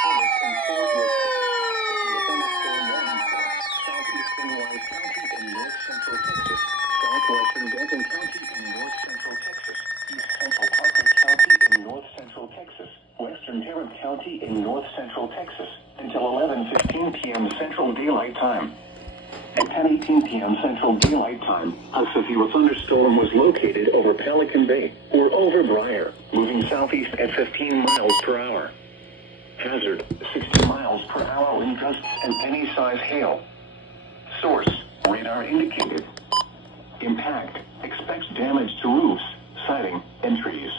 Southwestern Denton County in north central Texas, east central Parker County in north central Texas, western Tarrant County in north central Texas, until 11:15 p.m. Central Daylight Time. At 10:18 p.m. Central Daylight Time, a severe thunderstorm was located over Pelican Bay or over Briar, moving southeast at 15 miles per hour. Hazard, 60 miles per hour wind gusts and penny-size hail. Source, radar indicated. Impact, expects damage to roofs, siding, and trees.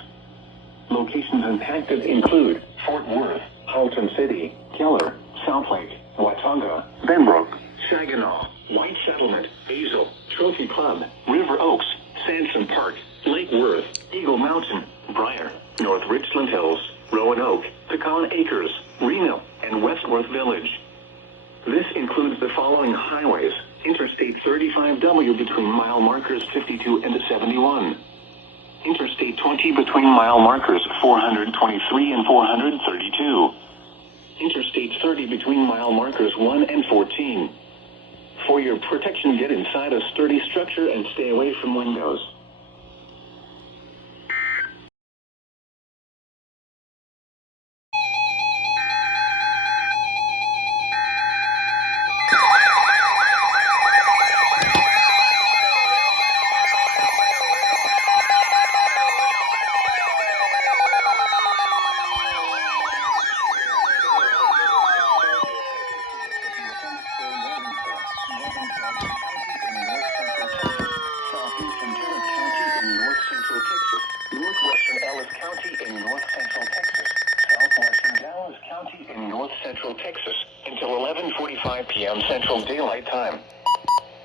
Locations impacted include Fort Worth, Halton City, Keller, Southlake, Watauga, Benbrook, Saginaw, White Settlement, Hazel, Trophy Club, River Oaks, Sanson Park, Lake Worth, Eagle Mountain, Briar, North Richland Hills, Roanoke, Pecan Acres, Reno, and Westworth Village. This includes the following highways: Interstate 35W between mile markers 52 and 71. Interstate 20 between mile markers 423 and 432. Interstate 30 between mile markers 1 and 14. For your protection, get inside a sturdy structure and stay away from windows. Southeastern Tarrant County in north central Texas, northwestern Ellis County in north central Texas, southwestern Dallas County in north central Texas, until 11:45 p.m. Central Daylight Time.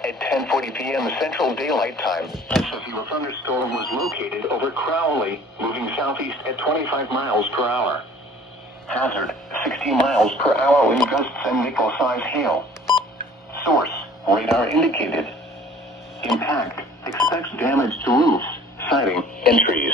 At 10:40 p.m. Central Daylight Time, a severe thunderstorm was located over Crowley, moving southeast at 25 miles per hour. Hazard, 60 miles per hour wind gusts and nickel-size hail. Source, radar indicated. Impact, expects damage to roofs, siding, and trees.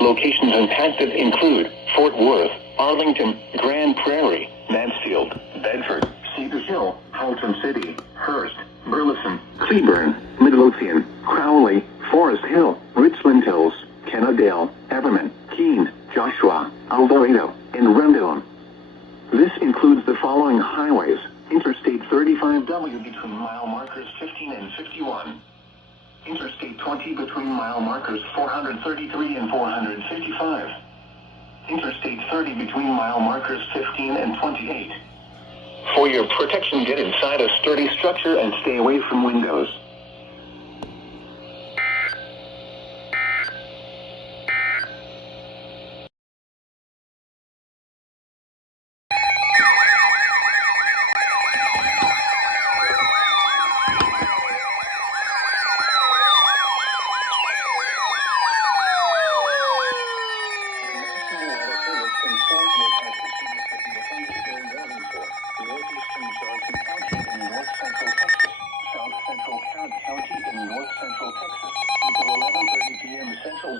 Locations impacted include Fort Worth, Arlington, Grand Prairie, Mansfield, Bedford, Cedar Hill, Halton City, Hearst, Burleson, Cleburne, Midlothian, Crowley, Forest Hill, Richland Hills, Kennedale, Everman, Keene, Joshua, Alvarado, and Rendon. This includes the following highways: Interstate 35W between mile markers 15 and 51. Interstate 20 between mile markers 433 and 455. Interstate 30 between mile markers 15 and 28. For your protection, get inside a sturdy structure and stay away from windows.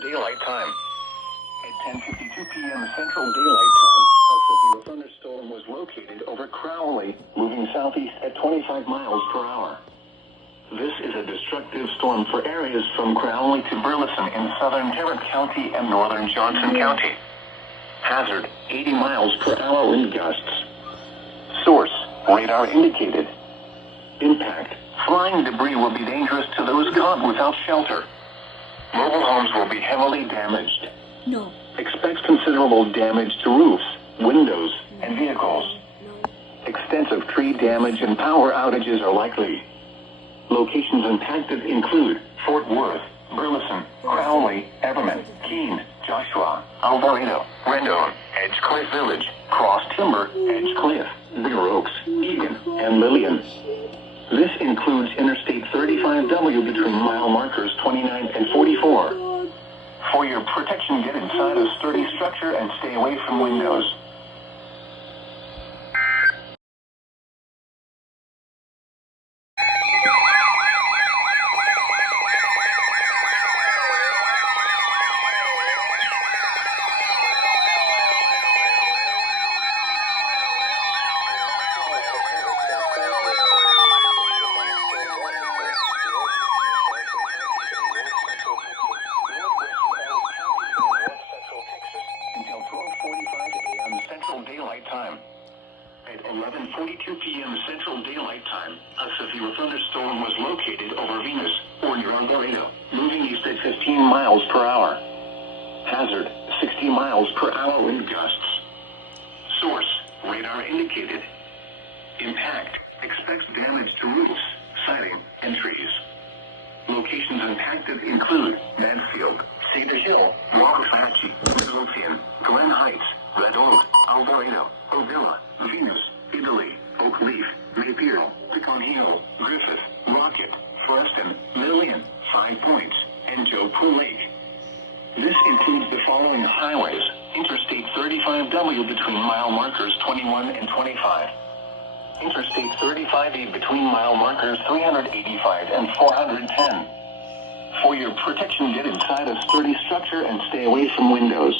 Daylight Time. At 10:52 p.m. Central Daylight Time, a severe thunderstorm was located over Crowley, moving southeast at 25 miles per hour. This is a destructive storm for areas from Crowley to Burleson in southern Tarrant County and northern Johnson County. Hazard, 80 miles per hour wind gusts. Source, radar indicated. Impact, flying debris will be dangerous to those caught without shelter. Mobile homes will be heavily damaged. No. Expects considerable damage to roofs, windows, and vehicles. Extensive tree damage and power outages are likely. Locations impacted include Fort Worth, Burleson, Crowley, Everman, Keene, Joshua, Alvarado, Rendon, Edgecliff Village, Cross Timber, Edgecliff, River Oaks, Egan, and Lillian. This includes Interstate 35W between mile markers 29 and 44. For your protection, get inside a sturdy structure and stay away from windows. 11:42 p.m. Central Daylight Time, a severe thunderstorm was located over Venus, or near Alvarado, moving east at 15 miles per hour. Hazard, 60 miles per hour wind gusts. Source, radar indicated. Impact, expects damage to roofs, siding, and trees. Locations impacted include Mansfield, Cedar Hill, Waxahachie, Midlothian, Glen Heights, Red Oak, Alvarado, Ovilla, Venus, Italy, Oak Leaf, Mayfield, Pecan Hill, Griffith, Rocket, Foreston, Lillian, 5 Points, and Joe Pool Lake. This includes the following highways: Interstate 35W between mile markers 21 and 25. Interstate 35E between mile markers 385 and 410. For your protection, get inside a sturdy structure and stay away from windows.